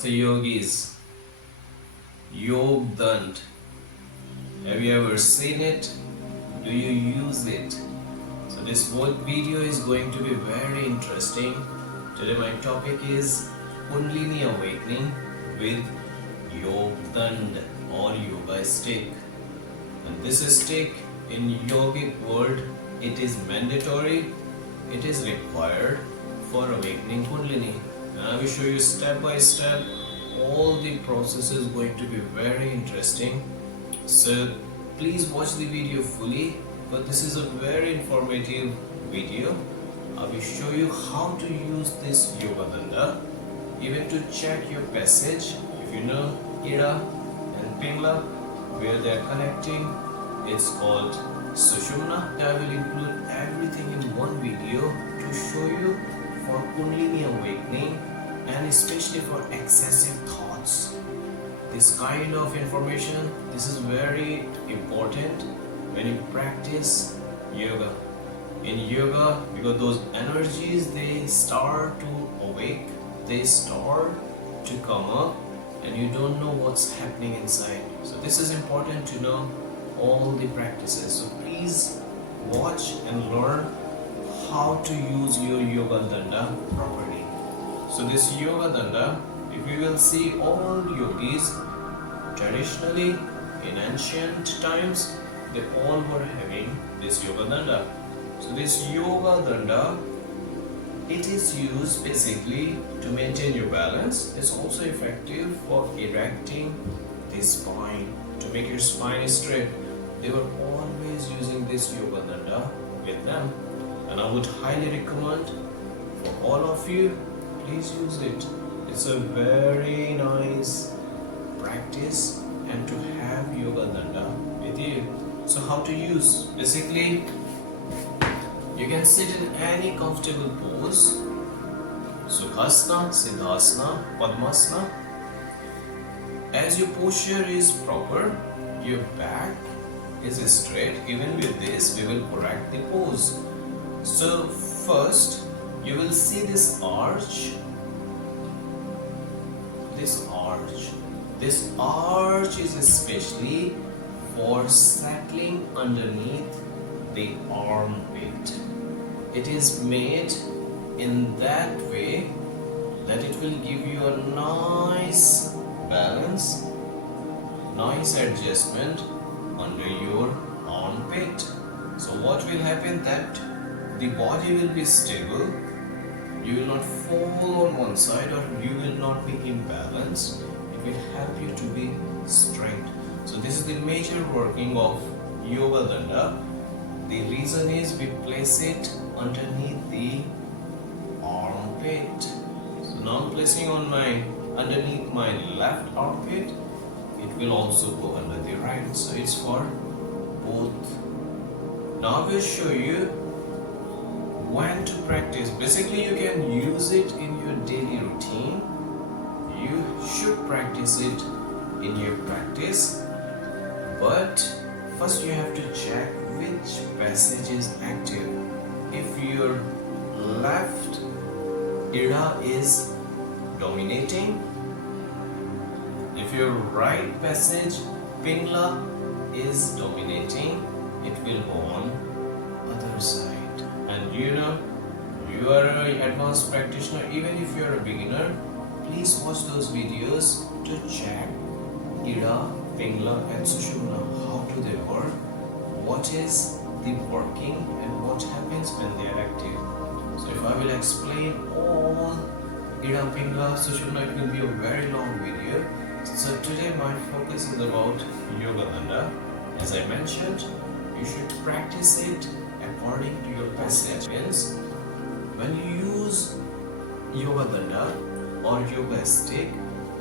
Namaste Yogis. Yoga Danda. Have you ever seen it? Do you use it? So this video is going to be very interesting. Today my topic is Kundalini Awakening with Yoga Danda or Yoga stick. And this stick in yogic world, it is mandatory, it is required for awakening Kundalini. And I will show you step by step. All the process is going to be very interesting. So please watch the video fully. But this is a very informative video. I will show you how to use this Yoga Danda, even to check your passage. If you know Ida and Pingla, where they are connecting, it's called Sushumna. I will include everything in one video to show you for Kundalini awakening and especially for excessive thoughts. This kind of information, this is very important when you practice yoga. In yoga, because those energies, they start to awake, they start to come up, and you don't know what's happening inside. So this is important to know all the practices. So please watch and learn how to use your Yoga Danda properly. So this Yoga Danda, if you will see all yogis, traditionally in ancient times, they all were having this Yoga Danda. So this Yoga Danda, it is used basically to maintain your balance. It's also effective for erecting the spine, to make your spine straight. They were always using this Yoga Danda with them. And I would highly recommend for all of you, please use it. It's a very nice practice and to have Yoga Danda with you. So how to use? Basically, you can sit in any comfortable pose. Sukhasana, Siddhasana, Padmasana. As your posture is proper, your back is straight. Even with this, we will correct the pose. So first, you will see this arch. This arch is especially for settling underneath the armpit. It is made in that way that it will give you a nice balance, nice adjustment under your armpit. So what will happen, that the body will be stable, you will not fall on one side or you will not be imbalanced. It will help you to be straight. So this is the major working of Yoga Danda. The reason is we place it underneath the armpit. So now I'm placing on underneath my left armpit. It will also go under the right. So it's for both. Now I will show you when to practice. Basically, you can use it in your daily routine. You should practice it in your practice. But first you have to check which passage is active. If your left Ida is dominating, if your right passage Pingla is dominating, it will go on other side. And you know, you are an advanced practitioner, even if you are a beginner, please watch those videos to check Ida, Pingla and Sushumna. How do they work? What is the working and what happens when they are active? So if I will explain all Ida, Pingla, Sushumna, it will be a very long video. So today my focus is about Yoga Danda. As I mentioned, you should practice it according to your passage. Means when you use Yoga Danda or yoga stick,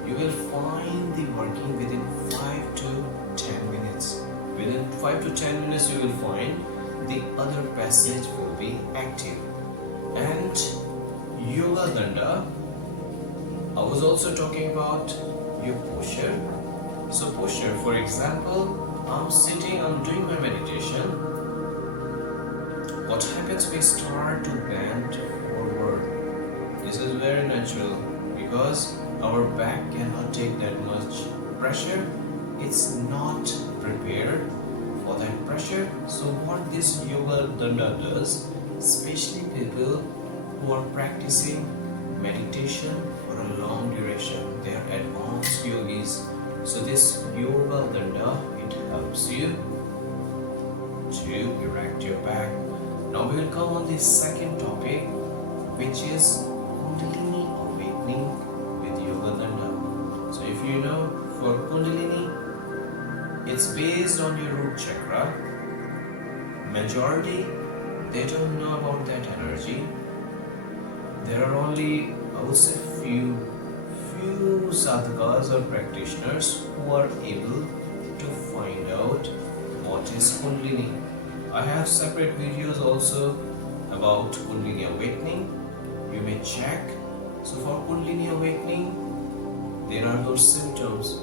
you will find the working within 5 to 10 minutes. Within 5 to 10 minutes you will find the other passage will be active. And Yoga Danda, I was also talking about your posture. So posture, for example, I'm sitting, I'm doing my meditation. What happens, we start to bend forward. This is very natural because Our back cannot take that much pressure. It's not prepared for that pressure. So what this yoga danda does, especially people who are practicing meditation for a long duration, they are advanced yogis. So this yoga danda, it helps you to erect your back. Now we will come on the second topic, which is Kundalini awakening with yoga danda. So if you know, for Kundalini, it's based on your root chakra. Majority, they don't know about that energy. There are only, I would say, few sadhakas or practitioners who are able to find out what is Kundalini. I have separate videos also about Kundalini awakening. You may check. So for Kundalini awakening, there are those symptoms,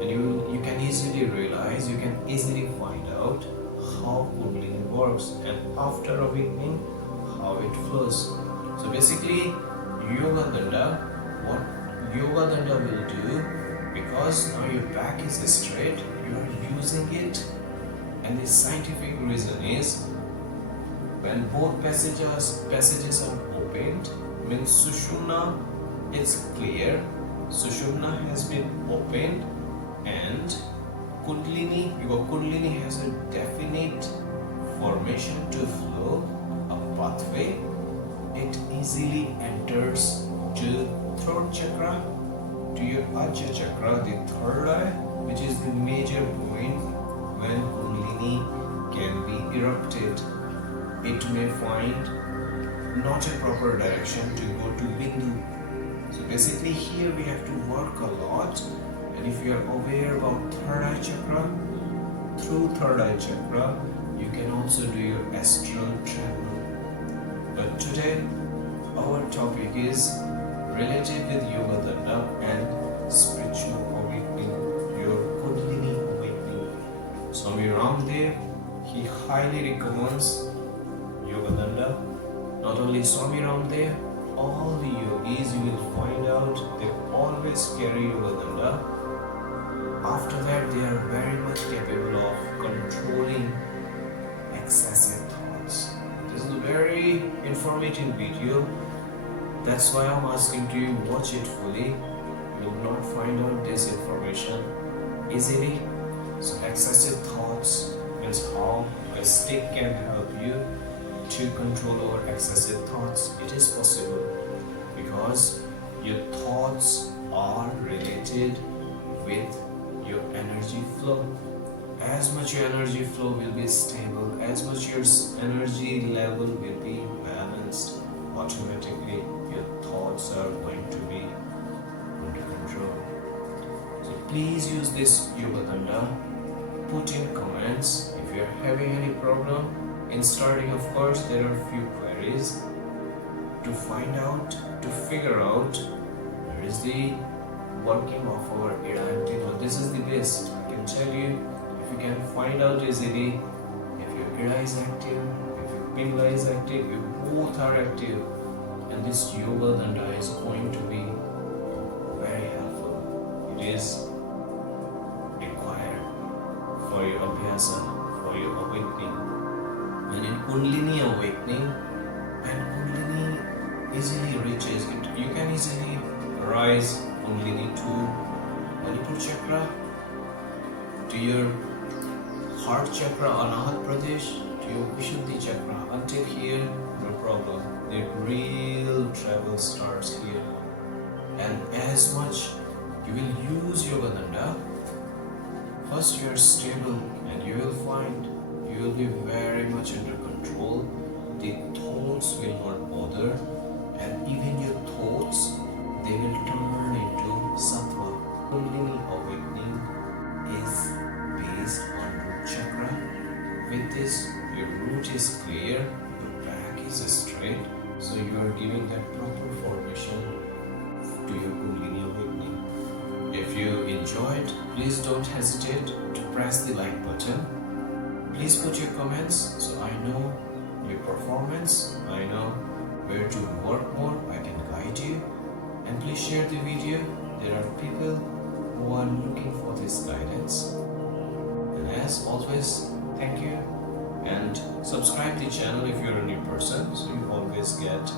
and you can easily realize, you can easily find out how Kundalini works, and after awakening, how it flows. So basically, yoga danda, what yoga danda will do, because now your back is straight, you are using it, and the scientific reason is when both passages are opened, means Sushumna is clear, Sushumna has been opened, and Kundalini, because Kundalini has a definite formation to flow, a pathway, it easily enters to throat chakra, to your Ajna chakra, the third eye, which is the major point when Kundalini can be erupted. It may find not a proper direction to go to Bindu. So basically here we have to work a lot, and if you are aware about third eye chakra, through third eye chakra, you can also do your astral travel. But today, our topic is related with yoga danda and spiritual awakening, your Kundalini awakening. Swami Ramdev, he highly recommends yoga danda. Not only Swami Ramdev, all the yogis you will find out, they always carry yoga danda. After that, they are very much capable of controlling excessive thoughts. This is a very informative video. That's why I'm asking to you watch it fully. You will not find out this information easily. So excessive thoughts means how a stick can help you to control over excessive thoughts. It is possible because your thoughts are related with your energy flow. As much your energy flow will be stable, as much your energy level will be balanced, automatically your thoughts are going to be under control. So please use this yoga danda. Put in comments if you are having any problem. In starting, of course, there are few queries to find out, to figure out where is the working of our enchanting. This is the best. I can tell you, if you can find out easily, if your Ida is active, if your Pingala is active, you both are active, and this yoga danda is going to be very helpful. It is required for your abhyasa, for your awakening. And in Kundalini awakening, when Kundalini easily reaches it, you can easily rise Kundalini to Manipur chakra, to your heart chakra, Anahat Pradesh, to your Vishuddhi chakra. Until here, no problem. The real travel starts here. And as much you will use yoga danda, first you are stable, and you will find you will be very much under control. The thoughts will not bother, and even your thoughts, they will turn into sattva. Kundalini awakening is based on root chakra. With this, your root is clear, your back is straight, so you are giving that proper formation to your Kundalini awakening. If you enjoyed, please don't hesitate to press the like button. Please put your comments so I know your performance, I know where to work more, I can guide you. And please share the video there are people who are looking for this guidance. And as always, thank you, and subscribe the channel if you're a new person so you always get